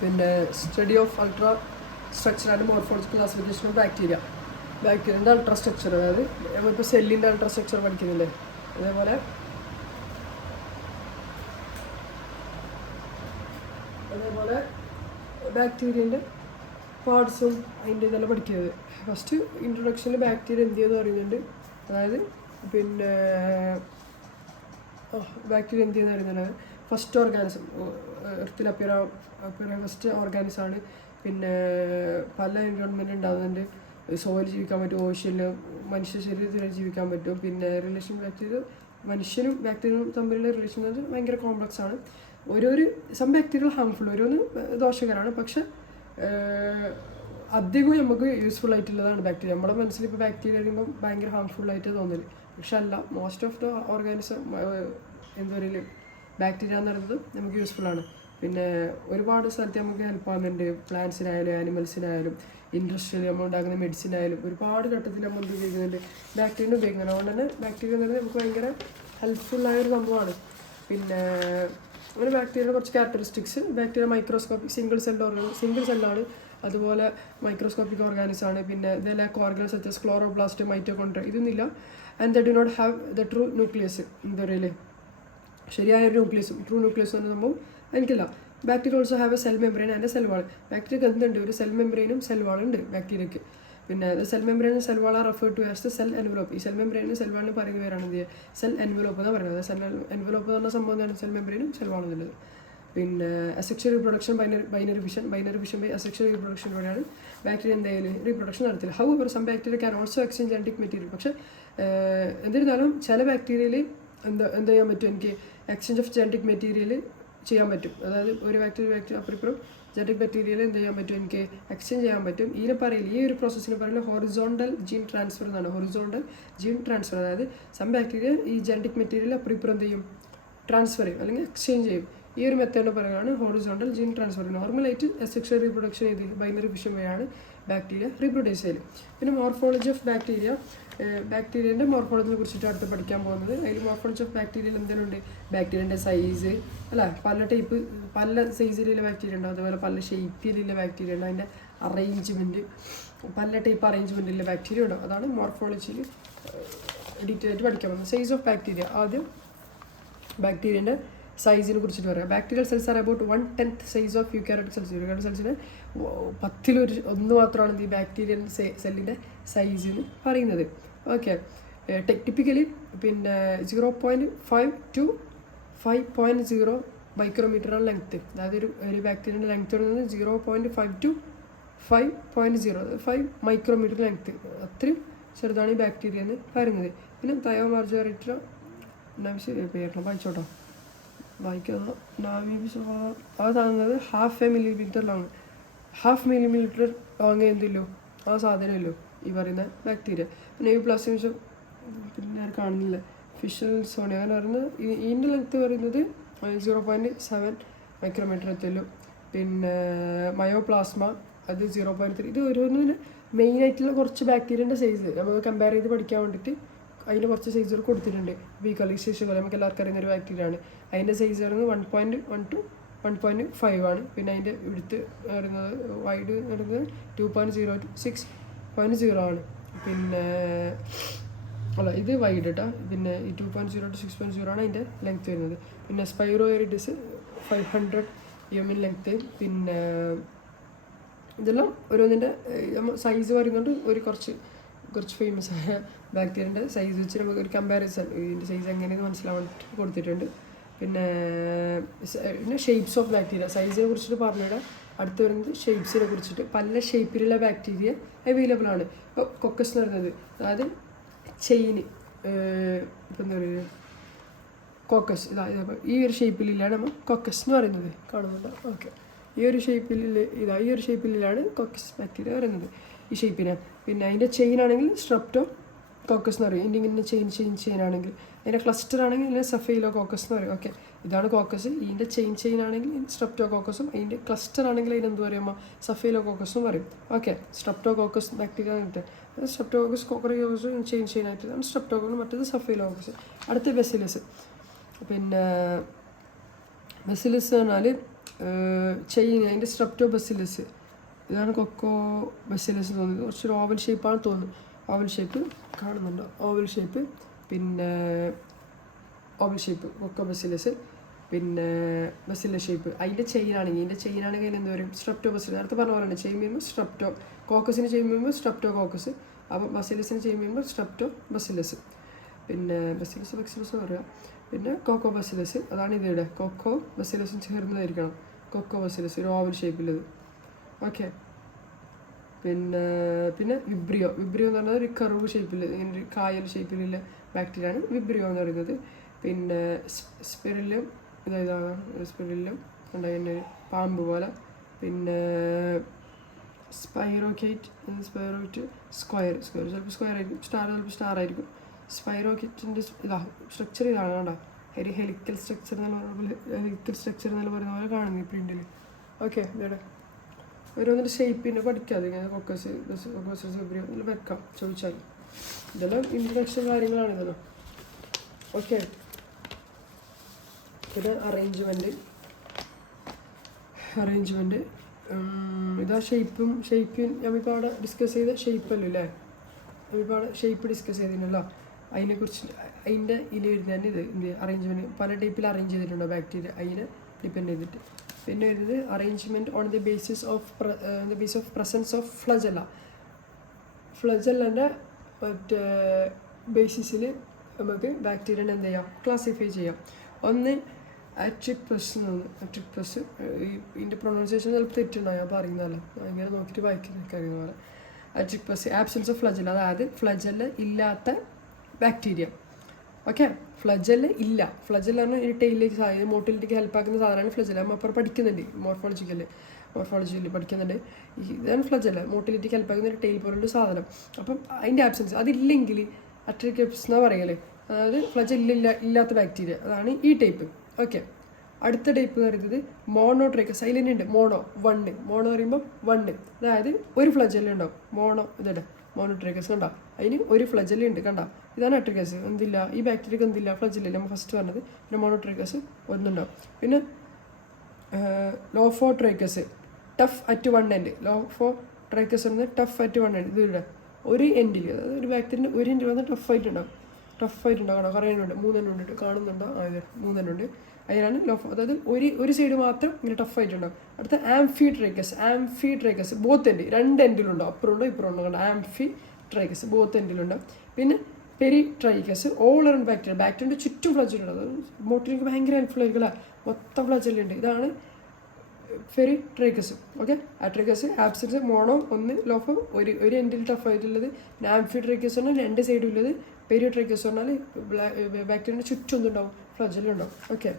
പിന്നെ study of ultra structure and morphological classification of bacteria. ബാക്ടീരിയൻ്റെ ultra structure, അതായത് നമ്മളിപ്പോൾ സെല്ലിൻ്റെ അൾട്രാ സ്ട്രക്ചർ പഠിക്കുന്നില്ലേ, അതേപോലെ ബാക്ടീരിയൻ്റെ പാർട്സും അതിൻ്റെ ഇതെല്ലാം പഠിക്കുന്നത്. ഫസ്റ്റ് ഇൻട്രൊഡക്ഷനിൽ ബാക്ടീരിയ എന്ത് ചെയ്യുമെന്ന് പറയുന്നുണ്ട്. അതായത് പിന്നെ ബാക്ടീരിയ എന്ത് ചെയ്യുന്ന പറയുന്നത് ഫസ്റ്റ് ഓർഗാനിസം, എർത്തിൽ അപ്പിയർ ഫസ്റ്റ് ഓർഗാനിസമാണ്. പിന്നെ പല എൻവയോൺമെൻറ്റ് ഉണ്ടാകുന്നുണ്ട്. സോയിൽ ജീവിക്കാൻ പറ്റും, ഓഷ്യനിൽ മനുഷ്യ ശരീരത്തിൽ ജീവിക്കാൻ പറ്റും. പിന്നെ റിലേഷൻ ബാക്ടീരിയ, മനുഷ്യനും ബാക്ടീരിയയും തമ്മിലുള്ള റിലേഷൻ എന്ന് പറഞ്ഞാൽ ഭയങ്കര കോംപ്ലക്സ് ആണ്. സം ബാക്ടീരിയകൾ ഹാംഫുൾ, ഓരോന്ന് ദോഷകരമാണ്. പക്ഷെ അധികവും നമുക്ക് യൂസ്ഫുൾ ആയിട്ടുള്ളതാണ് ബാക്ടീരിയ. നമ്മുടെ മനസ്സിൽ ഇപ്പോൾ ബാക്ടീരിയ കഴിയുമ്പോൾ ഭയങ്കര ഹാംഫുൾ ആയിട്ട് തോന്നല്, പക്ഷെ അല്ല. മോസ്റ്റ് ഓഫ് ദ ഓർഗാനിസം എന്താ പറയുക, ബാക്ടീരിയ എന്ന് പറയുന്നത് നമുക്ക് യൂസ്ഫുൾ ആണ്. പിന്നെ ഒരുപാട് സ്ഥലത്ത് നമുക്ക് ഹെൽപ്പ് ആകുന്നുണ്ട്. പ്ലാന്റ്സിനായാലും ആനിമൽസിനായാലും ഇൻഡസ്ട്രിയൽ നമ്മൾ ഉണ്ടാക്കുന്ന മെഡിസിൻ ആയാലും ഒരുപാട് ഘട്ടത്തിൽ നമ്മൾ എന്ത് ഉപയോഗിക്കുന്നുണ്ട്, ബാക്ടീരിയ ഉപയോഗിക്കുന്നത്. അതുകൊണ്ട് തന്നെ ബാക്ടീരിയ എന്ന് പറയുന്നത് നമുക്ക് ഭയങ്കര ഹെൽപ്ഫുള്ളായൊരു സംഭവമാണ്. പിന്നെ അങ്ങനെ ബാക്ടീരിയയുടെ കുറച്ച് ക്യാരക്ടറിസ്റ്റിക്സ്. ബാക്ടീരിയ മൈക്രോസ്കോപ്പിക് സിംഗിൾ സെല്ലാണ്, അതുപോലെ മൈക്രോസ്കോപ്പിക് ഓർഗാനിസാണ്. പിന്നെ they lack organs such as chloroplast, mitochondria, ഇതൊന്നുമില്ല. And they do not have the true nucleus, എന്താ പറയുക, ശരിയായൊരു ന്യൂക്ലിയസും ട്രൂ ന്യൂക്ലിയസ് എന്ന സംഭവം എനിക്കില്ല. Bacteria also have a cell membrane and cell wall. ബാക്ടീരിയക്ക് എന്തുണ്ട്, ഒരു സെൽ മെംബ്രെയിനും സെൽ വാളുണ്ട് ബാക്ടീരിയക്ക്. പിന്നെ സെൽ മെംബ്രെയിനും cell wall are refer to as the cell envelope. ഈ സെൽ മെംബ്രെയിനും സെൽ വാളിന് പറയുന്ന പേരാണ് എന്ത് ചെയ്യുക, സെൽ എൻവലോപ്പ് എന്നാണ് പറയുന്നത്. സെൽ എൻവലോപ്പ് എന്ന് പറഞ്ഞ സംഭവം എന്താണ്, സെൽ മെംബ്രെയിനും സെൽ വാളും എന്നുള്ളത്. പിന്നെ asexual reproduction, binary fission by asexual റീപ്രൊഡക്ഷനിലൂടെയാണ് ബാക്ടീരിയ എന്തായാലും റീപ്രൊഡക്ഷൻ നടത്തില്ല. However some bacteria can also exchange genetic material. പക്ഷേ എന്നിരുന്നാലും ചില ബാക്ടീരിയയിൽ എന്ത് ചെയ്യാൻ പറ്റും, എനിക്ക് എക്സ്ചേഞ്ച് ഓഫ് ജനറ്റിക് മെറ്റീരിയൽ ചെയ്യാൻ പറ്റും. അതായത് ഒരു ബാക്ടീരിയ അപ്പുറം ജനറ്റിക് മെറ്റീരിയൽ എന്ത് ചെയ്യാൻ പറ്റും, എനിക്ക് എക്സ്ചേഞ്ച് ചെയ്യാൻ പറ്റും. ഇതിനെ പറയില്ല, ഈ ഒരു പ്രോസസ്സിന് പറയുന്നത് ഹൊറിസോണ്ടൽ ജീൻ ട്രാൻസ്ഫർ എന്നാണ്. ഹൊറിസോണ്ടൽ ജീൻ ട്രാൻസ്ഫർ, അതായത് സം ബാക്ടീരിയ ഈ ജനറ്റിക് മെറ്റീരിയൽ അപ്പുറം എന്ത് ചെയ്യും, ട്രാൻസ്ഫർ ചെയ്യും അല്ലെങ്കിൽ എക്സ്ചേഞ്ച് ചെയ്യും. ഈ ഒരു മെത്തേഡ് പറയുകയാണ് ഹൊറിസോണ്ടൽ ജീൻ ട്രാൻസ്ഫർ. നോർമലായിട്ട് അസെക്ഷൽ റീപ്രൊഡക്ഷൻ ചെയ്ത് ബൈനറി ഫിഷൻ വഴിയാണ് ബാക്ടീരിയ റീപ്രൊഡ്യൂസ് ചെയ്യൽ. പിന്നെ മോർഫോളജി ഓഫ് ബാക്ടീരിയ, ബാക്ടീരിയൻ്റെ മോർഫോളജിനെ കുറിച്ചിട്ട് അടുത്ത് പഠിക്കാൻ പോകുന്നത്. അതിൽ മോർഫോളജി ഓഫ് ബാക്ടീരിയയിൽ എന്തെങ്കിലുണ്ട്, ബാക്ടീരിയൻ്റെ സൈസ് അല്ല, പല സൈസിലുള്ള ബാക്ടീരിയ ഉണ്ട്, അതുപോലെ പല ഷേപ്പിലുള്ള ബാക്ടീരിയ ഉണ്ട്, അതിൻ്റെ അറേഞ്ച്മെൻറ്റ്, പല ടൈപ്പ് അറേഞ്ച്മെൻറ്റിലുള്ള ബാക്ടീരിയ ഉണ്ടാവും. അതാണ് മോർഫോളജിയിൽ ഡീറ്റെയിൽ ആയിട്ട് പഠിക്കാൻ പോകുന്നത്. സൈസ് ഓഫ് ബാക്ടീരിയ, ആദ്യം ബാക്ടീരിയൻ്റെ സൈസിനെ കുറിച്ചിട്ട് പറയാം. Bacterial cells are about 1/10 size of eukaryotic cells. Eukaryotic സെൽസിന് 10 മാത്രമാണ് ഈ ബാക്ടീരിയൽ സെല്ലിൻ്റെ സൈസ് എന്ന് പറയുന്നത്. ഓക്കെ, ടിപ്പിക്കലി പിന്നെ 0.5 to 5.0 മൈക്രോമീറ്ററാണ് ലെങ്ത്ത്. അതായത് ഒരു ബാക്ടീരിയൻ്റെ ലെങ്ത്ത് പറയുന്നത് 0.5 to 5.0, 5 മൈക്രോമീറ്റർ ലെങ്ത്ത്. അത്രയും ചെറുതാണ് ഈ ബാക്ടീരിയ എന്ന് പറയുന്നത്. പിന്നെ തയോമാർജോറിറ്റ വായിച്ചോട്ടോ, വായിക്കുന്നത് അത് താങ്ങുന്നത് 0.5 millimeter ലോങ്. 0.5 millimeter ലോങ് എന്തില്ലോ ആ സാധനമല്ലോ ഈ പറയുന്ന ബാക്ടീരിയ. പിന്നെ ഈ പ്ലാസ്റ്റിക് പിന്നെ കാണുന്നില്ല, ഫിഷൽ സോണി അങ്ങനെ പറയുന്നത് ഇതിൻ്റെ ലെങ്ത്ത് പറയുന്നത് 0.7 മൈക്രോമീറ്റർ എത്തുള്ളൂ. പിന്നെ മയോപ്ലാസ്മ അത് 0.3. ഇത് ഓരോന്നിന് മെയിനായിട്ടുള്ള കുറച്ച് ബാക്ടീരിയൻ്റെ സൈസ് നമുക്ക് കമ്പയർ ചെയ്ത് പഠിക്കാൻ വേണ്ടിയിട്ട് അതിൻ്റെ കുറച്ച് സൈസുകൾ കൊടുത്തിട്ടുണ്ട്. ഇപ്പോൾ ഈ കളിശേഷം നമുക്ക് എല്ലാവർക്കും അറിയുന്ന ഒരു ബാക്ടീരിയയാണ്. അതിൻ്റെ സൈസ് പറയുന്നത് 1.1 to 1.5 ആണ്. പിന്നെ അതിൻ്റെ എടുത്ത് പറയുന്നത് വൈഡ് പറയുന്നത് 2.0 to 6.0 ആണ്. പിന്നെ അല്ല, ഇത് വൈഡ് കേട്ടോ. പിന്നെ ഈ 2.0 to 6.0 ആണ് അതിൻ്റെ ലെങ്ത്ത് വരുന്നത്. പിന്നെ സ്പൈറോഎറിഡിസ് 500 mm ലെങ്ത്ത്. പിന്നെ ഇതെല്ലാം ഓരോന്നിൻ്റെ സൈസ് പറയുന്നുണ്ട്. ഒരു കുറച്ച് ഫേമസ് ആയ ബാക്ടീരിയൻ്റെ സൈസ് വെച്ച് നമുക്ക് ഒരു കമ്പാരിസൺ ഇതിൻ്റെ സൈസ് എങ്ങനെയെന്ന് മനസ്സിലാവാൻ കൊടുത്തിട്ടുണ്ട്. പിന്നെ ഷേപ്സ് ഓഫ് ബാക്ടീരിയ, സൈസിനെ കുറിച്ചിട്ട് പറഞ്ഞിട്ട് അടുത്ത് വരുന്നത് ഷേപ്സിനെ കുറിച്ചിട്ട്. പല ഷേപ്പിലുള്ള ബാക്ടീരിയ അവൈലബിൾ ആണ്. ഇപ്പോൾ കൊക്കസ് എന്ന് പറയുന്നത്, അതായത് ചെയിന്, ഇപ്പം എന്താ പറയുക, കോക്കസ് ഈ ഒരു ഷേപ്പിലാണ് നമ്മൾ കൊക്കസ് എന്ന് പറയുന്നത്. കാണുന്നുണ്ടോ? ഓക്കെ, ഈ ഒരു ഷേപ്പിലാണ് കൊക്കസ് ബാക്ടീരിയ പറയുന്നത്, ഈ ഷേപ്പിനെ. പിന്നെ അതിൻ്റെ ചെയിൻ ആണെങ്കിൽ സ്ട്രെപ്റ്റോ കോക്കസ് എന്ന് പറയും. ഇതിൻ്റെ ഇങ്ങനെ ചെയിൻ ആണെങ്കിൽ, അതിൻ്റെ ക്ലസ്റ്റർ ആണെങ്കിൽ ഇതിനെ സഫൈലോ കോക്കസ് എന്ന് പറയും. ഓക്കെ, ഇതാണ് കോക്കസ്. ഇതിൻ്റെ ചെയിൻ ആണെങ്കിൽ സ്ട്രെപ്റ്റോ കോക്കസും, അതിൻ്റെ ക്ലസ്റ്റർ ആണെങ്കിൽ അതിനെന്ത് പറയുമ്പോൾ സഫൈലോ കോക്കസും പറയും. ഓക്കെ, സ്ട്രെപ്റ്റോ കോക്കസ് ബാക്ടീരിയ ആയിട്ട് സ്ട്രെപ്റ്റോ കോക്കസ് കോക്കറിയോസ് ചെയിൻ ആയിട്ട് സ്ട്രെപ്റ്റോ കോക്കസ്, മറ്റേത് സഫൈലോ കോക്കസ്. അടുത്ത ബെസിലസ്. പിന്നെ ബെസിലസ് പറഞ്ഞാൽ ചെയിൻ അതിൻ്റെ സ്ട്രെപ്റ്റോ ബസിലസ്, ഇതാണ് കൊക്കോ ബസിലസ് തോന്നുന്നത്. കുറച്ചൊരു ഓവൽ ഷേപ്പാണ് തോന്നുന്നു. ഓവൽ ഷേപ്പ് കാണുന്നുണ്ടോ? ഓവൽ ഷേപ്പ്, പിന്നെ ഓവൽ ഷേപ്പ് കൊക്കോ ബസിലസ്, പിന്നെ ബസില ഷേപ്പ്. അതിൻ്റെ ചെയിനാണെങ്കിൽ എന്ത് പറയും? സ്ട്രെപ്റ്റോ ബസിലസ്. നേരത്തെ പറഞ്ഞ പോലെ ചെയിൻ ചെയ്യുമ്പോൾ സ്ട്രെപ്റ്റോ കോക്കസിന് ചെയിൻ ചെയ്യുമ്പോൾ സ്ട്രെപ്റ്റോ കോക്കസ്, അപ്പോൾ ബസിലസിന് ചെയിൻ ചെയ്യുമ്പോൾ സ്ട്രെപ്റ്റോ ബസിലസ്. പിന്നെ ബസിലസ് എന്ന് പറയാം. പിന്നെ കൊക്കോ ബസിലസ്, അതാണ് ഇതിവിടെ കൊക്കോ ബസിലസും ചേർന്നതായിരിക്കണം. കൊക്കോ ബസിലസ് ഒരു ഓവൽ ഷേപ്പിലത്. ഓക്കെ. പിന്നെ വിബ്രിയോ എന്ന് പറഞ്ഞാൽ ഒരു കർവ് ഷേപ്പിൽ, ഇങ്ങനെ ഒരു കായൽ ഷേപ്പിലുള്ള ബാക്ടീരിയയാണ് വിബ്രിയോ എന്ന് പറയുന്നത്. പിന്നെ സ്പിരില്ലും ഇതാണ് സ്പിരില്ലും ഉണ്ടായിരുന്ന ഒരു പാമ്പ് പോലെ. പിന്നെ സ്പൈറോക്കേറ്റ് സ്ക്വയർ ചിലപ്പോൾ സ്ക്വയർ ആയിരിക്കും, ചിലപ്പോൾ സ്റ്റാർ ആയിരിക്കും. സ്പൈറോക്കേറ്റിൻ്റെ സ്ട്രക്ചർ ഇതാണ് കേട്ടോ. ഒരു ഹെലിക്കൽ സ്ട്രക്ചർ എന്ന് പറയുന്ന പോലെ കാണുന്നു ഈ പ്രിൻറ്റിൽ. ഓക്കെ. ഇവിടെ ഓരോന്നിൻ്റെ ഷേപ്പിൻ്റെ പഠിക്കാതെ ഇങ്ങനെ കൊക്കസ് വിബ്രിയോ ഇതിൽ വെക്കാം ചോദിച്ചാൽ. ഇതെല്ലാം ഇൻട്രഡക്ഷൻ കാര്യങ്ങളാണ് ഇതെല്ലാം. ഓക്കെ. പിന്നെ അറേഞ്ച്മെൻറ്റ് ഇതാ ഷേപ്പും നമ്മളിപ്പോൾ അവിടെ ഡിസ്കസ് ചെയ്ത ഷേപ്പല്ലോ അല്ലേ? നമ്മളിപ്പോൾ അവിടെ ഷേപ്പ് ഡിസ്കസ് ചെയ്തിട്ടുണ്ടല്ലോ. അതിനെക്കുറിച്ച് അതിൻ്റെ ഇതിൽ വരുന്നത് തന്നെ ഇത് അറേഞ്ച്മെൻറ്റ് പല ടൈപ്പിൽ അറേഞ്ച് ചെയ്തിട്ടുണ്ടോ ബാക്ടീരിയ, അതിനെ ഡിപ്പെൻഡ് ചെയ്തിട്ട്. പിന്നെ വരുന്നത് arrangement on the basis of presence of ഫ്ലജല്ലൻ്റെ മറ്റേ ബേസിസിൽ നമുക്ക് ബാക്ടീരിയനെ എന്ത് ചെയ്യാം? ക്ലാസിഫൈ ചെയ്യാം. ഒന്ന് അട്രിക്പസ് ഇതിൻ്റെ പ്രൊണൗൺസിയേഷൻ ചിലപ്പോൾ തെറ്റുണ്ടാകും, ഞാൻ പറയുന്നതല്ല, ഇങ്ങനെ നോക്കിയിട്ട് വായിക്കുന്നതൊക്കെ അറിയുന്ന പോലെ. അട്രിക്പസ് ആബ്സെൻസ് ഓഫ് ഫ്ലജല്ല, അതായത് ഫ്ലജല്ല ഇല്ലാത്ത ബാക്ടീരിയ. ഓക്കെ. ഫ്ലജല്ല പറഞ്ഞാൽ ഈ ടൈലിലേക്ക് സാധനം മോട്ടിലിറ്റിക്ക് ഹെൽപ്പ് ആക്കുന്ന സാധനമാണ് ഫ്ലജല്ല. നമ്മൾ അപ്പോൾ പഠിക്കുന്നുണ്ട് മോർഫോളജിയിൽ പഠിക്കുന്നുണ്ട്. ഇതാണ് ഫ്ലജല്ല, മോട്ടിലിറ്റിക്ക് ഹെൽപ്പ് ആക്കുന്ന ഒരു ടൈൽ പോലൊരു സാധനം. അപ്പം അതിൻ്റെ ആബ്സെൻസ് അതില്ലെങ്കിൽ അട്രിക്പസ് എന്നാണ് പറയല്ലേ, അതായത് ഫ്ലജല്ല ഇല്ലാത്ത ബാക്ടീരിയ, അതാണ് ഈ ടൈപ്പ്. ഓക്കെ. അടുത്ത ടൈപ്പ് എന്ന് പറയുന്നത് മോണോട്രൈക്കസ്. അതിലുണ്ട് മോണോ പറയുമ്പോൾ 1, അതായത് ഒരു ഫ്ലജല്ല ഉണ്ടാവും. മോണോട്രൈക്കസ് കണ്ട, അതിന് ഒരു ഫ്ലജല്ല ഉണ്ട് കണ്ട. ഇതാണ് അട്രിക്കസ്. എന്തില്ല ഈ ബാക്ടീരിയക്ക് എന്തില്ല? ഫ്ലജല്ല, നമ്മൾ ഫസ്റ്റ് പറഞ്ഞത്. പിന്നെ മോണോട്രൈക്കസ് ഒന്നുണ്ടാവും. പിന്നെ ലോഫോട്രൈക്കസ് ടഫ് അറ്റ് 1 എൻഡ്. ലോഫോട്രൈക്കസ് പറയുന്നത് ടഫ് അറ്റ് 1 എൻഡ്. ഇതിവിടെ ഒരു എൻഡിൽ, അതായത് ഒരു ബാക്ടീരിയൻ്റെ ഒരു എൻഡിൽ വന്ന് ടഫായിട്ടുണ്ടാവും കാണാം. കുറേ എണ്ണം ഉണ്ട്, 3 എണ്ണം ഉണ്ട്, കാണുന്നുണ്ടോ? അതെ, 3 എണ്ണം ഉണ്ട്. അതിനാണ് അതായത് ഒരു സൈഡ് മാത്രം ഇങ്ങനെ ടഫായിട്ടുണ്ടാവും. അടുത്ത ആംഫിട്രൈക്കസ് ബോത്ത് എൻഡ്, 2 എൻഡിലുണ്ടാവും, അപ്പുറമുണ്ടോ ഇപ്പുറമുണ്ടോ കണ്ടോ. ആംഫിട്രൈക്കസ് ബോത്ത് എൻഡിലുണ്ടാവും. പിന്നെ പെരിട്രൈക്കസ് ഓൾ അറൗണ്ട് ബാക്ടീരിയൻ്റെ ചുറ്റും ഫ്ലജലുണ്ട്. അത് മോട്ടിലേക്ക് ഭയങ്കര ഹെൽപ്ഫുൾ ആയിരിക്കും, മൊത്തം ഫ്ലജലുണ്ട്. ഇതാണ് പെരിട്രൈക്കസ്. ഓക്കെ. അട്രിക്കസ് ആബ്സെൻസ് മോണോ 1, ലോഫോ ഒരു എൻഡിൽ ടഫായിട്ടുള്ളത്. പിന്നെ ആംഫിട്രൈക്കസ് പറഞ്ഞാൽ 2 സൈഡും ഉള്ളത്. പെരിട്രൈക്കസ് പറഞ്ഞാൽ ബാക്ടീരിയൻ്റെ ചുറ്റും ഒന്നുണ്ടാവും, ഫ്ലജലുണ്ടാവും. ഓക്കെ.